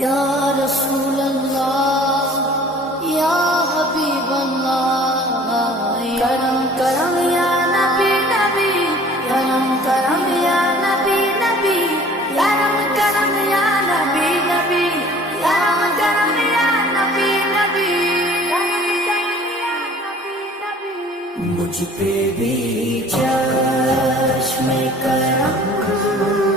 या रसूल अल्लाह, या हबीब अल्लाह, करम करम या नबी नबी, करम करम या नबी नबी, करम करम या नबी नबी, करम करम या नबी नबी। मुझ पे भी चश्मे करम